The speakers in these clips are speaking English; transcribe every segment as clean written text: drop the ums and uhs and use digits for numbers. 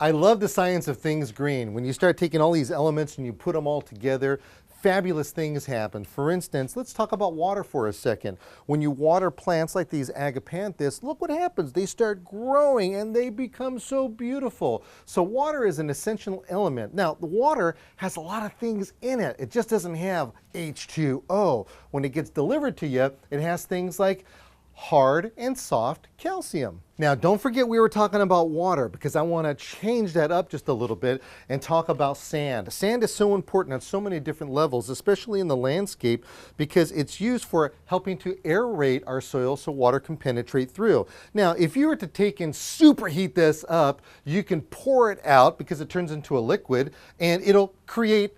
I love the science of things green. When you start taking all these elements and you put them all together, fabulous things happen. For instance, let's talk about water for a second. When you water plants like these agapanthus, look what happens. They start growing and they become so beautiful. So water is an essential element. Now, the water has a lot of things in it. It just doesn't have H2O. When it gets delivered to you, it has things like hard and soft calcium. Now, don't forget we were talking about water, because I want to change that up just a little bit and talk about sand. Sand is so important on so many different levels, especially in the landscape, because it's used for helping to aerate our soil so water can penetrate through. Now, if you were to take and superheat this up, you can pour it out because it turns into a liquid and it'll create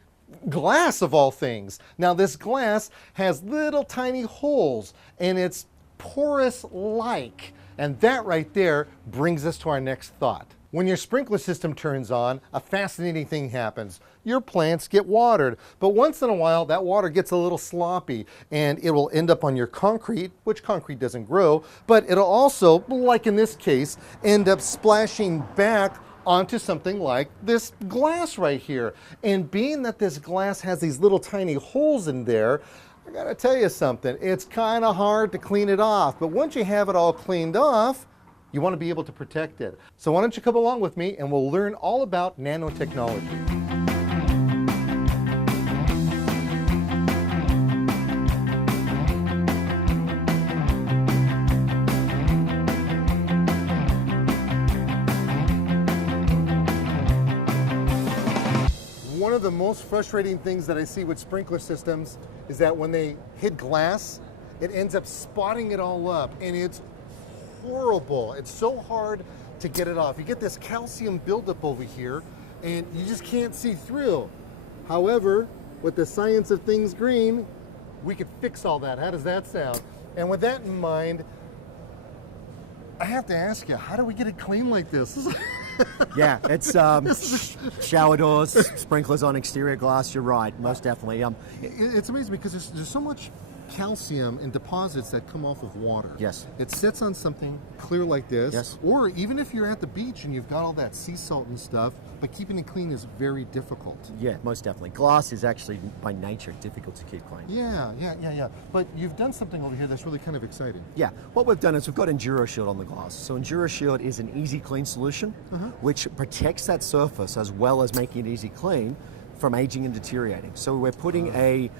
glass of all things. Now, this glass has little tiny holes and it's porous-like, and that right there brings us to our next thought. When your sprinkler system turns on, a fascinating thing happens. Your plants get watered, but once in a while that water gets a little sloppy and it will end up on your concrete, which concrete doesn't grow, but it'll also, like in this case, end up splashing back onto something like this glass right here. And being that this glass has these little tiny holes in there, I gotta tell you something, it's kind of hard to clean it off, but once you have it all cleaned off, you want to be able to protect it. So why don't you come along with me and we'll learn all about nanotechnology. One of the most frustrating things that I see with sprinkler systems is that when they hit glass, it ends up spotting it all up, and it's horrible. It's so hard to get it off. You get this calcium buildup over here, and you just can't see through. However, with the science of things green, we could fix all that. How does that sound? And with that in mind, I have to ask you, how do we get it clean like this? Yeah, it's shower doors, sprinklers on exterior glass. You're right, most definitely. It's amazing because there's so much calcium in deposits that come off of water. Yes. It sits on something clear like this. Yes. Or even if you're at the beach and you've got all that sea salt and stuff, but keeping it clean is very difficult. Yeah, most definitely. Glass is actually, by nature, difficult to keep clean. Yeah. But you've done something over here that's really kind of exciting. Yeah, what we've done is we've got Enduro Shield on the glass. So Enduro Shield is an easy clean solution, which protects that surface as well as making it easy clean from aging and deteriorating. So we're putting a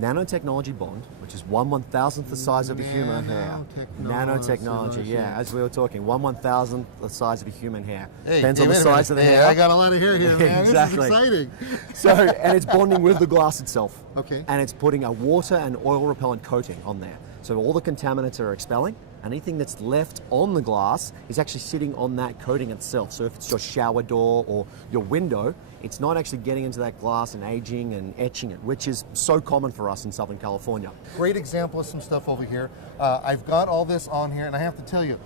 nanotechnology bond, which is 1/1000th the size of a human hair. Nanotechnology, yeah, as we were talking, 1/1000th the size of a human hair. Hey, depends on the size of the hair. I got a lot of hair here, man. Exactly. This is exciting. So, and it's bonding with the glass itself. Okay. And it's putting a water and oil repellent coating on there. So all the contaminants are expelling. Anything that's left on the glass is actually sitting on that coating itself. So if it's your shower door or your window, it's not actually getting into that glass and aging and etching it, which is so common for us in Southern California. Great example of some stuff over here. I've got all this on here, and I have to tell you,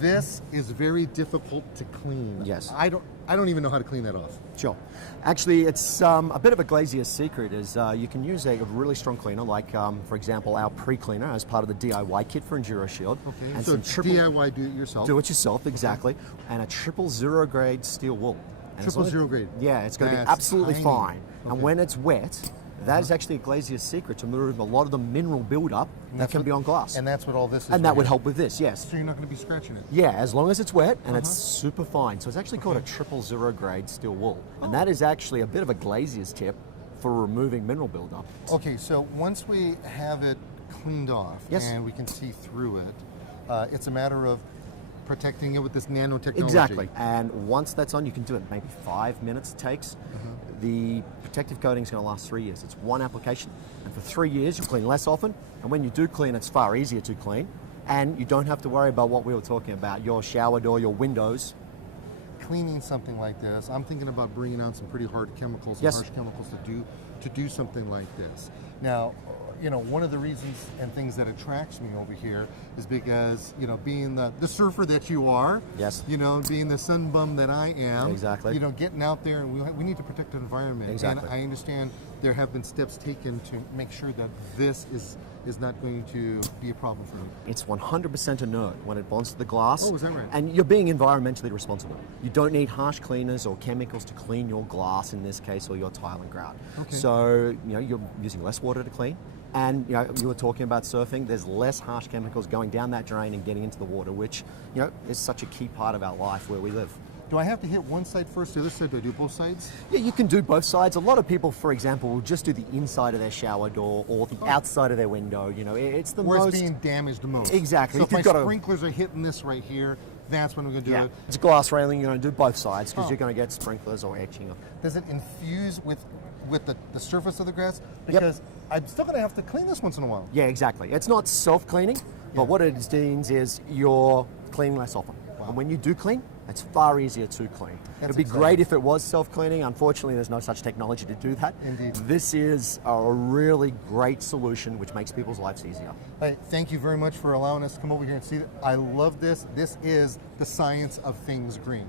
this is very difficult to clean. Yes. I don't even know how to clean that off. Sure. Actually, it's a bit of a glazier's secret is you can use a really strong cleaner, like, for example, our pre-cleaner as part of the DIY kit for Enduro Shield. Okay, and so some DIY, do it yourself. Do it yourself, exactly. And a 000 grade steel wool. And 000 grade? Yeah, it's going to be That's absolutely tiny. fine. Okay. And when it's wet, that is actually a glazier's secret to remove a lot of the mineral buildup that can be on glass. And that's what all this is. And that right would here. help with this, yes. So you're not going to be scratching it? Yeah, as long as it's wet and it's super fine. So it's actually called a 000 grade steel wool. And that is actually a bit of a glazier's tip for removing mineral buildup. Okay, so once we have it cleaned off Yes. and we can see through it, it's a matter of protecting it with this nanotechnology. Exactly. And once that's on, you can do it maybe 5 minutes it takes. The protective coating is going to last 3 years. It's one application. And for 3 years, you clean less often. And when you do clean, it's far easier to clean. And you don't have to worry about what we were talking about, your shower door, your windows. Cleaning something like this, I'm thinking about bringing out some pretty hard chemicals and Yes. harsh chemicals to do something like this. Now, you know, one of the reasons and things that attracts me over here is because, you know, being the surfer that you are, Yes. you know, being the sun bum that I am, Exactly. you know, getting out there, and we need to protect the environment. Exactly. And I understand there have been steps taken to make sure that this is not going to be a problem for you. It's 100% inert when it bonds to the glass. Oh, is that right? And you're being environmentally responsible. You don't need harsh cleaners or chemicals to clean your glass in this case, or your tile and grout. Okay. So, you know, you're using less water to clean. And, you know, you were talking about surfing, there's less harsh chemicals going down that drain and getting into the water, which, you know, is such a key part of our life where we live. Do I have to hit one side first, the other side? Do I do both sides? Yeah, you can do both sides. A lot of people, for example, will just do the inside of their shower door or the outside of their window. You know, it's the Where most... it's being damaged the most. Exactly. So If if my you've got a- sprinklers are hitting this right here, that's when we're going to do it. It's a glass railing, you're going to do both sides because Oh. you're going to get sprinklers or etching. Does it infuse with the surface of the grass? Because I'm still going to have to clean this once in a while. Yeah, exactly. It's not self-cleaning, but what it means is you're cleaning less often. And when you do clean, it's far easier to clean. It'd be exciting. great if it was self-cleaning. Unfortunately, there's no such technology to do that. Indeed. This is a really great solution which makes people's lives easier. Hey, thank you very much for allowing us to come over here and see it. I love this. This is the science of things green.